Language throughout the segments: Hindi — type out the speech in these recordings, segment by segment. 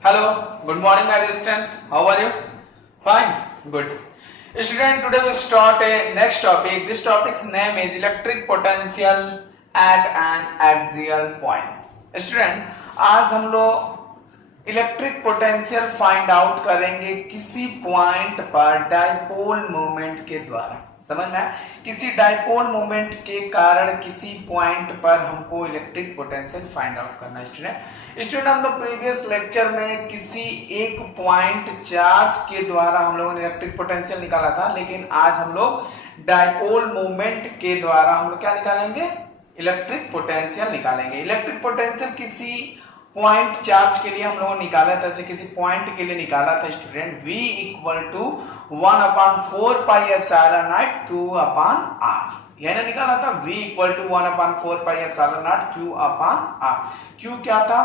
Hello, good morning, my dear students. How are you? Fine, good. Student, today we start a next topic. This topic's name is electric potential at an axial point. Student, आज हम लोग इलेक्ट्रिक पोटेंशियल फाइंड आउट करेंगे किसी पॉइंट पर डाइपोल मोमेंट के द्वारा। समझ में आया? किसी डाइपोल मोमेंट के कारण किसी पॉइंट पर हमको इलेक्ट्रिक पोटेंशियल फाइंड आउट करना है। स्टूडेंट हम लोग प्रीवियस लेक्चर में किसी एक पॉइंट चार्ज के द्वारा हम लोगों ने इलेक्ट्रिक पोटेंशियल निकाला था, लेकिन आज हम लोग डाइपोल मोमेंट के द्वारा हम लोग क्या निकालेंगे? इलेक्ट्रिक पोटेंशियल निकालेंगे। इलेक्ट्रिक पोटेंशियल किसी पॉइंट चार्ज के लिए हम लोगों ने निकाला था, जैसे किसी पॉइंट के लिए निकाला था student, V equal to 1/4 pi epsilon not Q upon R। यह ना निकाला था V equal to 1/4 pi epsilon not Q upon R। Q क्या था?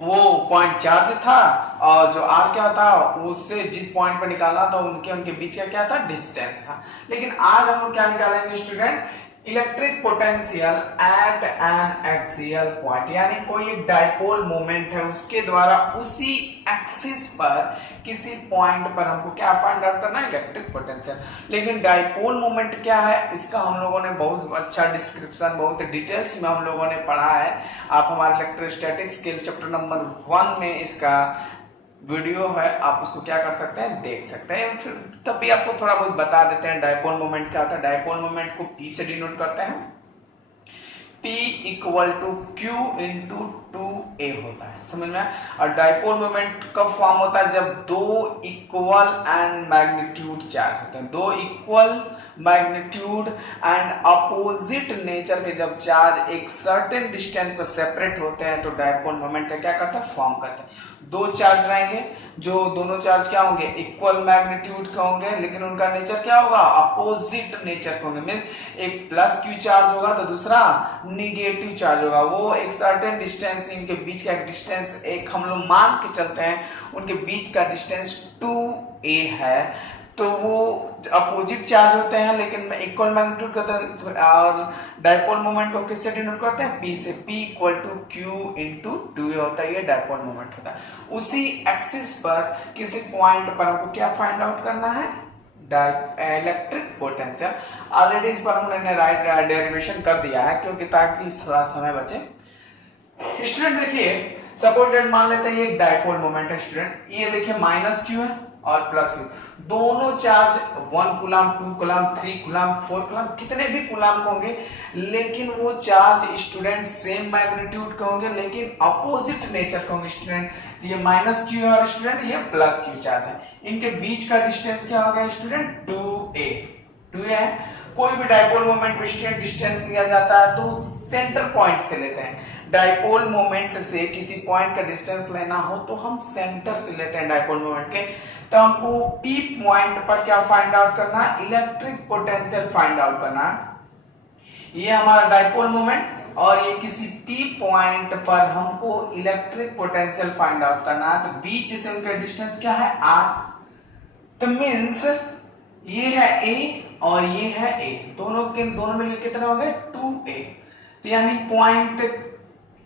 वो पॉइंट चार्ज था, और जो R क्या था, उससे जिस पॉइंट पर निकालना था उनके बीच का क्या था? डिस्टेंस था। लेकिन आज हम लोग क्या निकालेंगे student? Electric potential at an axial point, यानी कोई एक डाइपोल मोमेंट है, उसके द्वारा उसी एक्सिस पर किसी पॉइंट पर हमको क्या फाइंड आउट करना है? Electric potential. लेकिन डाइपोल मोमेंट क्या है, इसका हम लोगों ने बहुत अच्छा डिस्क्रिप्शन, बहुत डिटेल्स में हम लोगों ने पढ़ा है। आप हमारे इलेक्ट्रोस्टैटिक्स के चैप्टर नंबर 1 में इसका वीडियो है, आप उसको क्या कर सकते हैं? देख सकते हैं। फिर तभी आपको थोड़ा बहुत बता देते हैं डाइपोल मोमेंट क्या होता है। डाइपोल मोमेंट को P से डिनोट करते हैं। P equal to Q into 2A होता है। समझ में? और डाइपोल मोमेंट कब फॉर्म होता है? जब दो इक्वल एंड मैग्नीट्यूड चार्ज होते हैं। दो equal magnitude and opposite nature के जब चार्ज एक सर्टेन डिस्टेंस पर सेपरेट होते हैं तो डाइपोल मोमेंट क्या करता है? फॉर्म करते हैं। दो चार्ज रहेंगे, जो दोनों चार्ज क्या होंगे? इक्वल मैग्नीट्यूड के होंगे, लेकिन उनका नेचर क्या होगा? अपोजिट नेचर के होंगे। मींस एक प्लस Q चार्ज होगा तो दूसरा निगेटिव चार्ज होगा। वो एक सर्टेन डिस्टेंस, इनके बीच का एक डिस्टेंस एक हम लोग मान के चलते हैं, उनके बीच का डिस्टेंस 2A है। तो वो अपोजिट चार्ज होते हैं, लेकिन इक्वल मैग्नीट्यूड करते हैं। और डाइपोल मोमेंट को किससे डिनोट करते हैं? P से। P equal to Q into 2A होता है, ये डाइपोल मोमेंट होता है। उसी एक्सिस पर किसी पॉइंट पर हमको क्या फाइंड आउट करना है? Electric potential. ऑलरेडी इस पर हमने राइट डेरिवेशन कर दिया है, क्योंकि ताकि थोड़ा समय बचे। स्टूडेंट देखिए, सपोज मान लेते हैं ये एक डाइपोल मोमेंट है स्टूडेंट। ये देखिए माइनस Q है और प्लस Q, दोनों charge 1 coulomb, 2 coulomb, 3 coulomb, 4 coulomb, कितने भी कूलम होंगे, लेकिन वो चार्ज स्टूडेंट सेम मैग्नीट्यूड के होंगे, लेकिन अपोजिट नेचर के होंगे स्टूडेंट। ये माइनस Q है और स्टूडेंट ये प्लस Q चार्ज है। इनके बीच का डिस्टेंस क्या होगा स्टूडेंट? 2A है। कोई भी डाइपोल मोमेंट स्टूडेंट डिस्टेंस लिया जाता है तो सेंटर पॉइंट से लेते हैं। डाइपोल मोमेंट से किसी पॉइंट का डिस्टेंस लेना हो तो हम सेंटर से लेते हैं डाइपोल मोमेंट के। तो हमको P पॉइंट पर क्या फाइंड आउट करना है? इलेक्ट्रिक पोटेंशियल फाइंड आउट करना है। ये हमारा डाइपोल मोमेंट, और ये किसी P पॉइंट पर हमको इलेक्ट्रिक पोटेंशियल फाइंड आउट करना है। तो बीच से उनका डिस्टेंस क्या है? R। तो मींस ये है A और ये है A, दोनों मिलकर कितना हो गए? 2A। तो यानी पॉइंट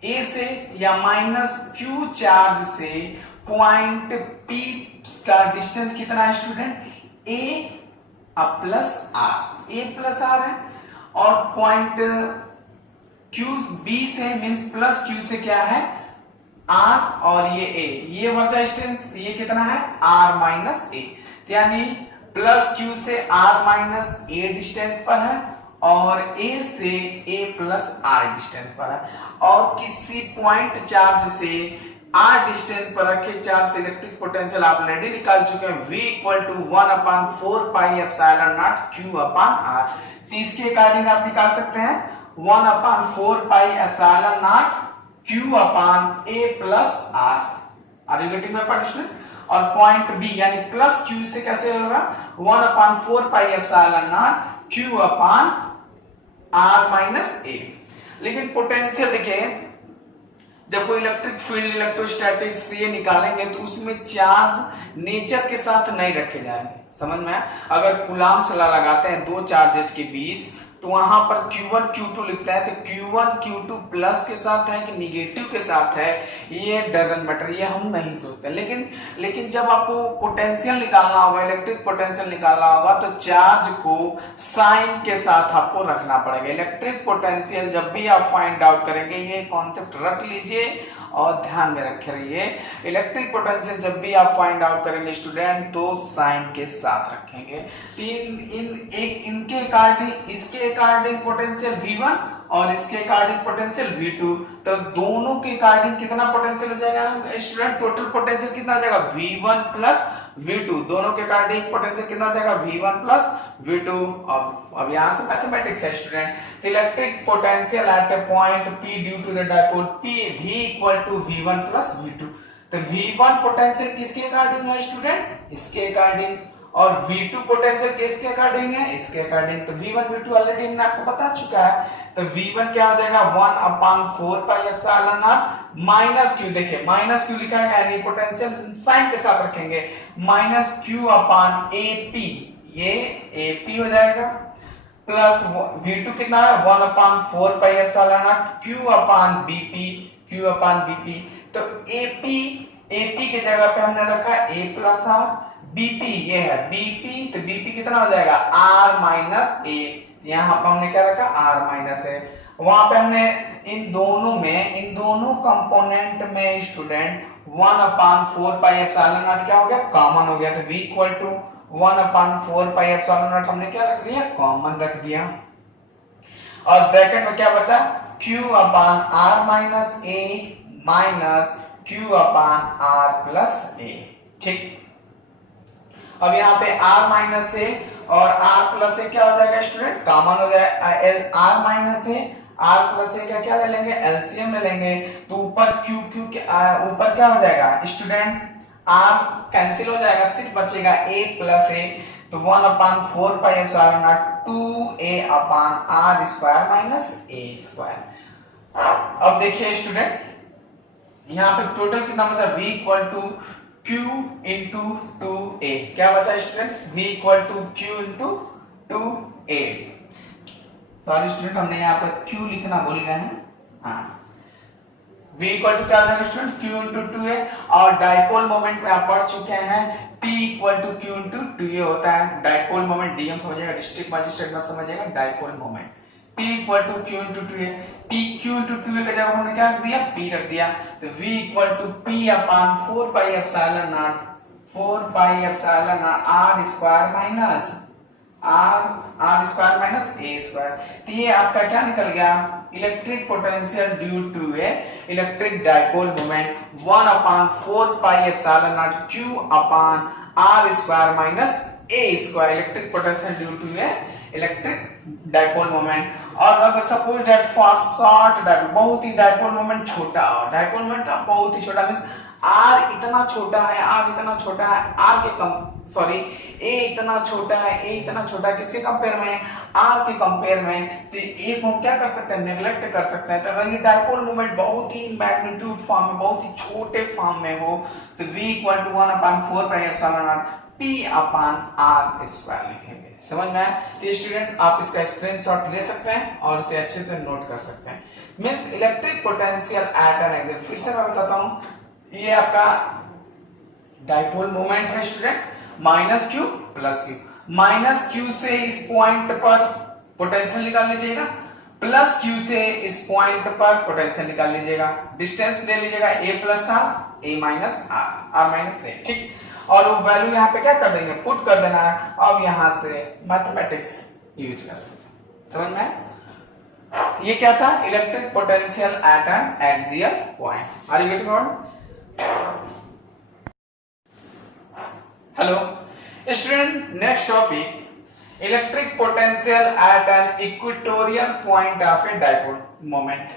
A से या माइनस Q चार्ज से पॉइंट P का डिस्टेंस कितना है स्टूडेंट? A प्लस R है। और पॉइंट B से मींस प्लस Q से क्या है? R, और ये A, ये बचा डिस्टेंस, ये कितना है? R minus A। यानी प्लस Q से R माइनस A डिस्टेंस पर है, और A से A प्लस R डिस्टेंस पर है। और किसी पॉइंट चार्ज से R डिस्टेंस पर रखे चार्ज से इलेक्ट्रिक पोटेंशियल आप ऑलरेडी निकाल चुके हैं। V equal to 1/4 pi epsilon not Q upon R। तो इसके अकॉर्डिंग आप निकाल सकते हैं 1/4 pi epsilon not Q upon A plus R। Are you getting my point? और पॉइंट B यानी प्लस Q से कैसे होगा? 1/4 pi epsilon not Q upon R minus A। लेकिन पोटेंशियल देखिए, जब कोई इलेक्ट्रिक फील्ड, इलेक्ट्रोस्टैटिक्स ये निकालेंगे तो उसमें चार्ज नेचर के साथ नहीं रखे जाएंगे। समझ में? अगर कूलाम से लगाते हैं दो चार्जेस के बीच, तो वहां पर Q1 Q2 लिखता है, तो Q1 Q2 प्लस के साथ है कि निगेटिव के साथ है, ये डजंट मैटर, ये हम नहीं सोचते। लेकिन जब आपको पोटेंशियल निकालना होगा, इलेक्ट्रिक पोटेंशियल निकालना होगा, तो चार्ज को साइन के साथ आपको रखना पड़ेगा। इलेक्ट्रिक पोटेंशियल जब भी आप फाइंड आउट करेंगे, ये कॉन्सेप्ट रख लीजिए और ध्यान में रखे रहिए। इलेक्ट्रिक पोटेंशियल जब भी आप फाइंड आउट करेंगे स्टूडेंट, तो साइन के साथ रखेंगे। इनके अकॉर्डिंग, इसके अकॉर्डिंग पोटेंशियल V1 और इसके अकॉर्डिंग पोटेंशियल V2, तो दोनों के अकॉर्डिंग कितना पोटेंशियल हो जाएगा स्टूडेंट? टोटल पोटेंशियल कितना हो जाएगा? V1 plus V2। दोनों के अकॉर्डिंग पोटेंशियल कितना हो जाएगा? V1 plus V2। अब यहां से मैथमेटिक्स है student. Electric potential at a point P due to the dipole P V equal to V1 plus V2। तो V1 पोटेंशियल किसके अकॉर्डिंग है स्टूडेंट? इसके अकॉर्डिंग। और V2 पोटेंशियल किसके अकॉर्डिंग है? इसके अकॉर्डिंग। तो V1 V2 ऑलरेडी हमने आपको बता चुका है। तो V1 क्या हो जाएगा? 1/4 pi epsilon not minus Q। देखिए माइनस Q लिखा है, यानी पोटेंशियल साइन के साथ रखेंगे, माइनस Q अपॉन AP, ये AP हो जाएगा, प्लस V2 कितना है? 1/4 pi epsilon not Q upon BP, Q upon BP। तो AP की जगह पे हमने रखा A प्लस R, BP ये है BP, तो BP कितना हो जाएगा? R minus A। यहाँ पर हमने क्या रखा? R minus A। वहां पे हमने इन दोनों कंपोनेंट में स्टूडेंट 1/4 पाई एप्सिलॉन नॉट क्या हो गया? कॉमन हो गया। तो V equal to 1/4 pi epsilon nought हमने क्या रख दिया? कॉमन रख दिया। और ब्रैकेट में क्या बचा? Q upon R minus A minus Q upon R plus A। ठीक, अब यहाँ पे R माइनस A और R प्लस A क्या हो जाएगा स्टूडेंट? कॉमन हो जाएगा। R minus A R plus A का क्या ले लेंगे? एलसीएम ले लेंगे। तो ऊपर ऊपर क्या हो जाएगा स्टूडेंट? R कैंसिल हो जाएगा, सिर्फ बचेगा A प्लस A। तो 1/4 pi epsilon nought 2A upon R square minus A square. अब देखिए स्टूडेंट, यहाँ पे टोटल कितना बचा? V equal to Q into 2A। क्या बचा student? V equal to Q into 2A। Sorry student, हमने यहाँ पर Q लिखना भूल गए हैं। हाँ, V इक्वल टू क्या हो जाएगा स्टूडेंट? Q into 2A। और डाइपोल मोमेंट में आप पढ़ चुके हैं, P equal to Q into 2A होता है। डाइपोल मोमेंट DM समझिएगा, डिस्ट्रिक्ट मजिस्ट्रेट में समझिएगा dipole moment. P equal to Q into 2A। P Q into 2A का जगह हमने क्या रख दिया? P रख दिया। तो V equal to P upon 4 pi epsilon nought R square minus R square minus A square. तो ये आपका क्या निकल गया? Electric potential due to a electric dipole moment 1/4 pi epsilon not Q upon R square minus A square. Electric potential due to a electric dipole moment. और अगर suppose that for short dipole, बहुत ही डाइपोल मोमेंट छोटा हो, डाइपोल मोमेंट बहुत ही छोटा मींस R इतना छोटा है, A इतना छोटा है, किसके कंपेयर में? R के कंपेयर में। तो एक हम क्या कर सकते हैं? नेग्लेक्ट कर सकते हैं। तो अगर ये डाइपोल मोमेंट बहुत ही मैग्नीट्यूड फॉर्म में, बहुत ही छोटे फॉर्म में हो, तो V equal to 1/4 pi epsilon nought P upon R square लिखेंगे। समझ में आया? तो स्टूडेंट आप इसका स्क्रीनशॉट ले सकते हैं और इसे अच्छे से नोट कर सकते हैं। Means electric potential at an axis, फिर से मैं बताता हूं, ये आपका डाइपोल मोमेंट है student, minus Q plus Q। Minus Q से इस पॉइंट पर पोटेंशियल निकाल लीजिएगा, प्लस Q से इस पॉइंट पर पोटेंशियल निकाल लीजिएगा। डिस्टेंस ले लीजिएगा A plus R, A minus R minus A। ठीक, और वो वैल्यू यहाँ पे क्या कर देंगे? पुट कर देना है। अब यहां से मैथमेटिक्स यूज कर सकते हैं। समझ में? ये क्या था? Electric potential at an axial point. Are you getting it? Hello student, next topic, electric potential at an equatorial point of a dipole moment.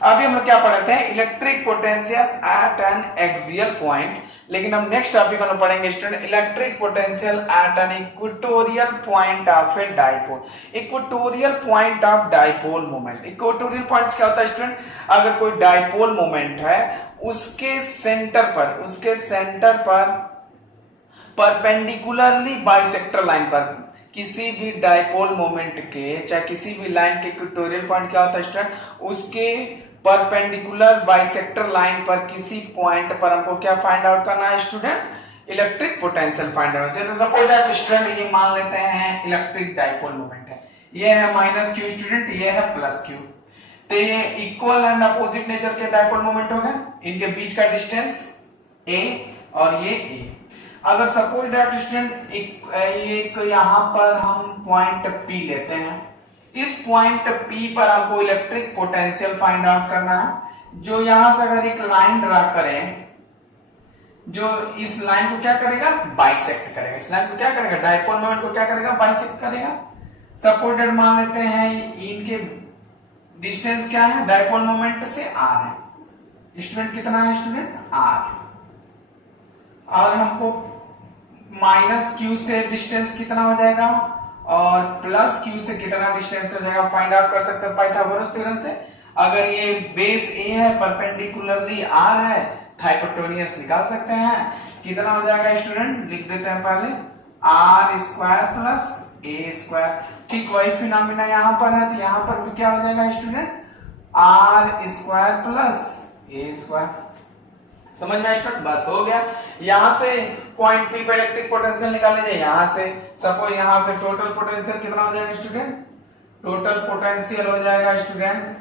अभी हम लोग क्या पढ़े थे? Electric potential at an axial point. लेकिन हम नेक्स्ट टॉपिक में पढ़ेंगे student, electric potential at an equatorial point of a dipole. Equatorial point of dipole moment. Equatorial points क्या होता है स्टूडेंट? अगर कोई डाइपोल मोमेंट है, उसके सेंटर पर परपेंडिकुलरली बाइसेक्टर लाइन पर किसी भी डायपोल मोमेंट के, चाहे किसी भी लाइन के इक्वेटोरियल पॉइंट क्या होता है स्टूडेंट, उसके परपेंडिकुलर बाइसेक्टर लाइन पर किसी पॉइंट पर हमको क्या फाइंड आउट करना है student, electric potential find out. जैसे सपोज दैट स्टूडेंट ये मान लेते हैं इलेक्ट्रिक डायपोल मोमेंट है, ये है माइनस क्यू स्टूडेंट, ये है प्लस क्यू, तो ये इक्वल एंड अपोजिट नेचर के डायपोल मोमेंट हो गए, इनके बीच का डिस्टेंस a और ये a। अगर सपोज दैट स्टूडेंट एक यहाँ पर हम पॉइंट P लेते हैं, इस पॉइंट P पर हमको इलेक्ट्रिक पोटेंशियल फाइंड आउट करना है, जो यहां से अगर एक लाइन ड्रा करें, जो इस लाइन को क्या करेगा, बाइसेक्ट करेगा, इस लाइन को क्या करेगा, डायपोल मोमेंट को क्या करेगा, बाइसेक्ट करेगा। सपोज दैट मान लेते हैं इनके डिस्टेंस क्या है डायपोल मोमेंट से r है, स्टूडेंट कितना है स्टूडेंट r, और हमको माइनस q से डिस्टेंस कितना हो जाएगा और प्लस q से कितना डिस्टेंस हो जाएगा फाइंड आउट कर सकते हैं पाइथागोरस थ्योरम से। अगर ये बेस a है, परपेंडिकुलरली r है, हाइपोटेन्यूस निकाल सकते हैं, कितना हो जाएगा स्टूडेंट, लिख देते हैं पहले r square plus a square. ठीक वही फिनोमेना यहाँ पर है, तो यहाँ पर भी क्या हो जाएगा student, r square plus a square. समझ में स्टूडेंट, बस हो गया। यहाँ से पॉइंट P पे इलेक्ट्रिक पोटेंशियल निकाल लीजिए, यहाँ से सपोज यहाँ से टोटल पोटेंशियल कितना हो जाएगा स्टूडेंट, टोटल पोटेंशियल हो जाएगा स्टूडेंट,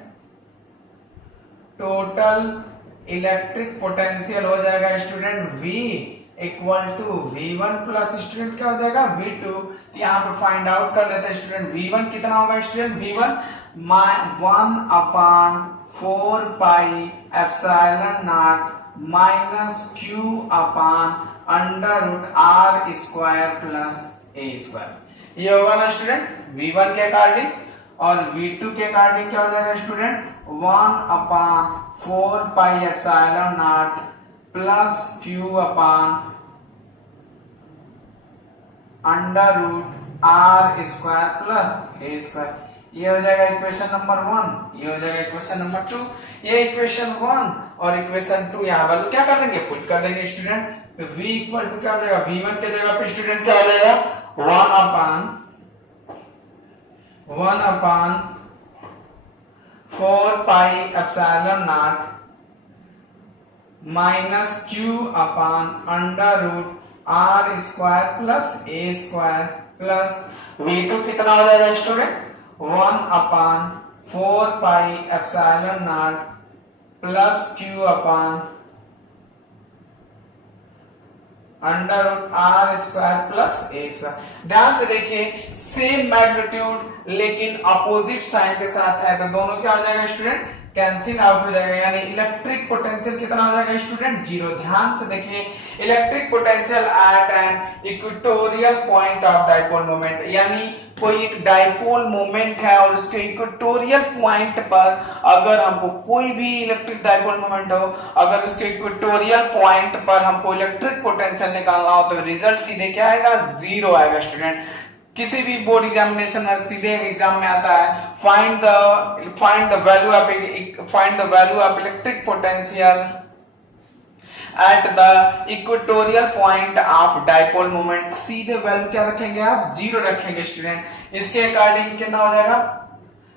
टोटल इलेक्ट्रिक पोटेंशियल हो जाएगा student V equal to V1 plus student क्या हो जाएगा V2। यहाँ पर फाइंड आउट कर लेते हैं स्टूडेंट, V1 कितना होगा student, V1 1/4 pi epsilon not minus q upon under root r square plus a square. ये होगा ना स्टूडेंट V1 के अकॉर्डिंग, और V2 के अकॉर्डिंग क्या हो जाएगा student, 1/4 pi epsilon nought plus q upon under root r square plus a square. ये हो जाएगा इक्वेशन नंबर 1, ये हो जाएगा इक्वेशन नंबर 2। ये इक्वेशन 1 और इक्वेशन 2 यहाँ वैल्यू क्या कर देंगे, पुट कर देंगे स्टूडेंट। तो v इक्वल टू क्या हो जाएगा, v1 के जगह पे स्टूडेंट क्या हो जाएगा 1/4 pi epsilon not minus q upon under root r square plus a square plus v2 कितना हो जाएगा student 1/4 pi epsilon nought plus q upon under root r square plus a square. ध्यान से देखिए, सेम मैग्नीट्यूड लेकिन अपोजिट साइन के साथ है, तो दोनों क्या हो जाएगा स्टूडेंट, कैंसिल आउट हो जाएगा, यानी इलेक्ट्रिक पोटेंशियल कितना हो जाएगा स्टूडेंट 0। ध्यान से देखिए, electric potential at an equatorial point of dipole moment, यानी कोई एक डायपोल मोमेंट है और उसके इक्वेटोरियल पॉइंट पर अगर हमको कोई भी इलेक्ट्रिक डायपोल मोमेंट हो, अगर उसके इक्वेटोरियल पॉइंट पर हमको इलेक्ट्रिक पोटेंशियल निकालना हो तो रिजल्ट सीधे क्या आएगा, 0 आएगा स्टूडेंट। किसी भी बोर्ड एग्जामिनेशन में सीधे एग्जाम में आता है, find the value of electric potential at the equatorial point of dipole moment. सीधे वैल्यू क्या रखेंगे आप, 0 रखेंगे स्टूडेंट। इसके अकॉर्डिंग कितना हो जाएगा,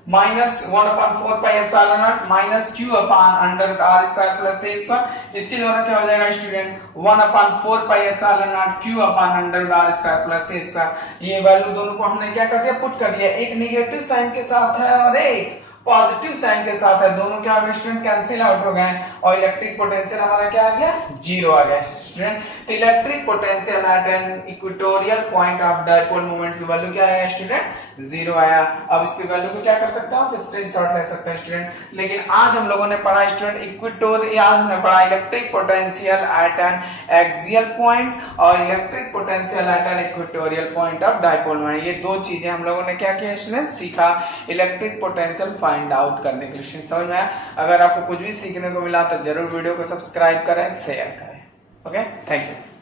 minus 1/4 pi epsilon not minus q upon under root r square plus a square. इसके द्वारा क्या हो जाएगा student 1/4 pi epsilon not q upon under root r square plus a square. ये वैल्यू दोनों को हमने क्या कर दिया, पुट कर दिया। एक नेगेटिव साइन के साथ है और एक पॉजिटिव साइन के साथ है, दोनों क्या हो गए स्टूडेंट, कैंसिल आउट हो गए और इलेक्ट्रिक पोटेंशियल हमारा क्या आ गया, 0 आ गया स्टूडेंट। तो electric potential at an equatorial point of dipole moment की वैल्यू क्या आया स्टूडेंट, 0 आया। अब इसकी वैल्यू को क्या कर सकते हैं आप, स्क्रीनशॉट ले सकते हैं स्टूडेंट। लेकिन आज हम लोगों ने पढ़ा स्टूडेंट इक्वेटोरियल, आज हमने पढ़ा electric potential at an axial point और electric potential at an equatorial point of dipole moment. ये दो चीजें हम लोगों ने क्या किया स्टूडेंट, सीखा इलेक्ट्रिक पोटेंशियल फाइंड आउट करने के लिए। समझ में आया? अगर आपको कुछ भी सीखने को मिला तो जरूर वीडियो को सब्सक्राइब करें, शेयर करें। Okay, thank you.